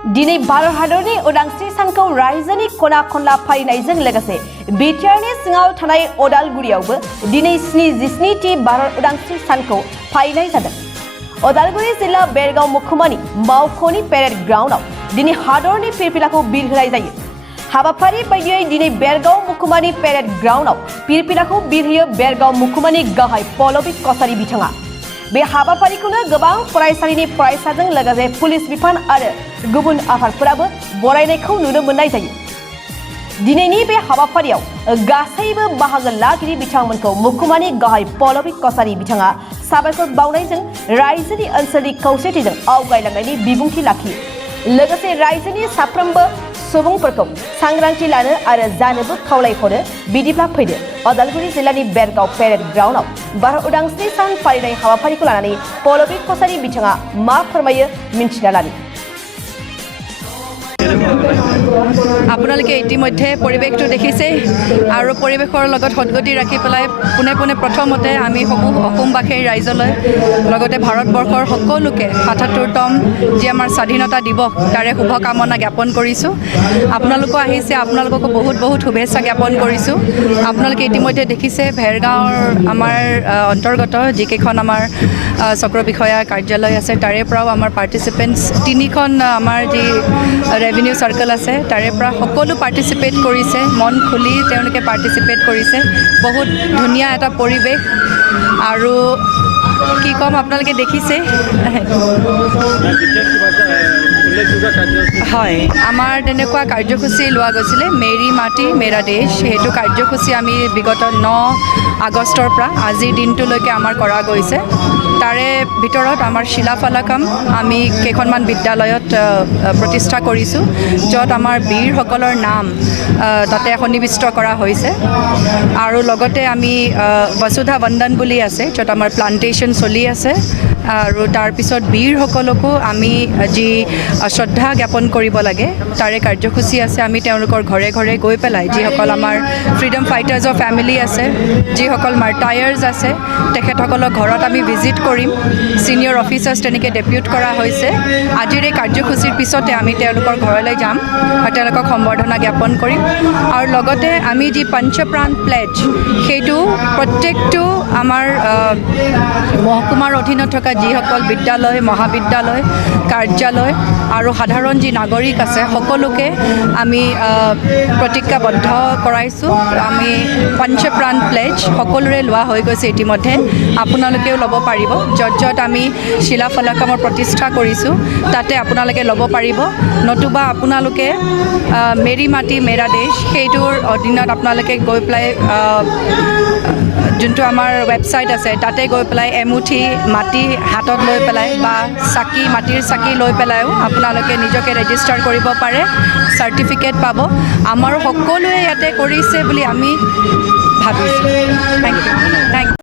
दिनै भारत हादरनि उदांस्रि सानखौ रायजोनि खना खनला फालिनायजों लोगोसे बिटिआरनि सिङाव थानाय अदालगुरियावबो दिनै 77थि भारत उदांस्रि सानखौ फालिनाय जादों। अदालगुरि जिल्ला बेरगाव महकुमानि मावख'नि पेरेड ग्राउन्डआव दिनै हादरनि फिरफिलाखौ बिरहोनाय जायो। हाबाफारि बायदियै दिनै बेरगाव महकुमानि पेरेड ग्राउन्डआव फिरफिलाखौ बिरहोयो बेरगाव महकुमानि गाहाय पल्लबी कछारी बिथाङा। बे हाबाफारिखौनो गोबां फरायसालिनि फरायसाजों लोगोसे पुलिस बिफान आरो गुबुन आफादफोराबो बरायनायखौ नुनो मोननाय जायो। दिनैनि बे हाबाफारियाव गासैबो बाहागो लागिरि बिथांमोनखौ महकुमानि गाहाय पल्लबी कछारी बिथाङा साबायखर बावनायजों रायजोनि ओनसोलनि खौसेथिजों आवगायलांनायनि बिबुंथि लाखियो। लोगोसे रायजोनि साफ्रोमबो सुबुंफोरखौ सांग्रांथि लानो आरो जानोबो खावलायहरो। बिदिब्ला फैदो अदालगुरि जिल्लानि बेरगाव पेरेड ग्राउन्डआव भारत उदांस्रि सान फालिनाय हाबाफारिखौ लानानै पल्लबी कछारी बिथाङा मा फोरमायो मिन्थिना लानि। আপোনালোকে ইতিমধ্যে পৰিৱেশটো দেখিছে আৰু পৰিৱেশৰ লগত সদগতি ৰাখি পেলাই পোনে পোনে প্ৰথমতে আমি সমূহ অসমবাসী ৰাইজলৈ লগতে ভাৰতবৰ্ষৰ সকলোকে ৭৭তম যি আমাৰ স্বাধীনতা দিৱস তাৰে শুভকামনা জ্ঞাপন কৰিছোঁ। আপোনালোকো আহিছে, আপোনালোককো বহুত বহুত শুভেচ্ছা জ্ঞাপন কৰিছোঁ। আপোনালোকে ইতিমধ্যে দেখিছে ভেৰগাঁৱৰ আমাৰ অন্তৰ্গত যিকেইখন আমাৰ চক্ৰ বিষয়া কাৰ্যালয় আছে তাৰে পৰাও আমাৰ পাৰ্টিচিপেণ্টছ ৩খন আমাৰ যি ৰেভিনিউ চাৰ্কেল আছে তাৰে পৰা সকলো পাৰ্টিচিপেট কৰিছে, মন খুলি তেওঁলোকে পাৰ্টিচিপেট কৰিছে। বহুত ধুনীয়া এটা পৰিৱেশ আৰু কি ক'ম আপোনালোকে দেখিছে। হয়, আমাৰ তেনেকুৱা কাৰ্যসূচী লোৱা গৈছিলে মেৰী মাটি মেৰা দেশ। সেইটো কাৰ্যসূচী আমি বিগত ৯ আগষ্টৰ পৰা আজিৰ দিনটোলৈকে আমাৰ কৰা গৈছে। তাৰে ভিতৰত আমাৰ শিলাফলকম আমি কেইখনমান বিদ্যালয়ত প্ৰতিষ্ঠা কৰিছোঁ, য'ত আমাৰ বীৰসকলৰ নাম তাতে সন্নিৱিষ্ট কৰা হৈছে। আৰু লগতে আমি বসুধা বন্দন বুলি আছে, য'ত আমাৰ প্লান্টেশ্যন চলি আছে। আৰু তাৰপিছত বীৰসকলকো আমি যি শ্ৰদ্ধা জ্ঞাপন কৰিব লাগে তাৰে কাৰ্যসূচী আছে। আমি তেওঁলোকৰ ঘৰে ঘৰে গৈ পেলাই যিসকল আমাৰ ফ্ৰীডম ফাইটাৰ্ছৰ ফেমিলি আছে, যিসকল মাৰ্টায়াৰ্ছ আছে, তেখেতসকলৰ ঘৰত আমি ভিজিট কৰিম। ছিনিয়ৰ অফিচাৰ্ছ তেনেকৈ ডেপিউট কৰা হৈছে। আজিৰ এই কাৰ্যসূচীৰ পিছতে আমি তেওঁলোকৰ ঘৰলৈ যাম আৰু তেওঁলোকক সম্বৰ্ধনা জ্ঞাপন কৰিম। আৰু লগতে আমি যি পঞ্চপ্ৰাণ প্লেজ সেইটো প্ৰত্যেকটো আমাৰ মহকুমাৰ অধীনত থকা যিসকল বিদ্যালয়, মহাবিদ্যালয়, কাৰ্যালয় আৰু সাধাৰণ যি নাগৰিক আছে সকলোকে আমি প্ৰতিজ্ঞাবদ্ধ কৰাইছোঁ। আমি পঞ্চপ্ৰাণ প্লেজ সকলোৰে লোৱা হৈ গৈছে ইতিমধ্যে। আপোনালোকেও ল'ব পাৰিব। য'ত য'ত আমি শিলাফলকমৰ প্ৰতিষ্ঠা কৰিছোঁ তাতে আপোনালোকে ল'ব পাৰিব। নতুবা আপোনালোকে মেৰী মাটি মেৰা দেশ সেইটোৰ অধীনত আপোনালোকে গৈ পেলাই যোনটো আমাৰ ৱেবছাইট আছে তাতে গৈ পেলাই এমুঠি মাটি হাতত লৈ পেলাই বা চাকি মাটিৰ চাকি লৈ পেলাইও আপোনালোকে নিজকে ৰেজিষ্টাৰ কৰিব পাৰে, চাৰ্টিফিকেট পাব। আমাৰো সকলোৱে ইয়াতে কৰিছে বুলি আমি ভাবিছোঁ। Thank U.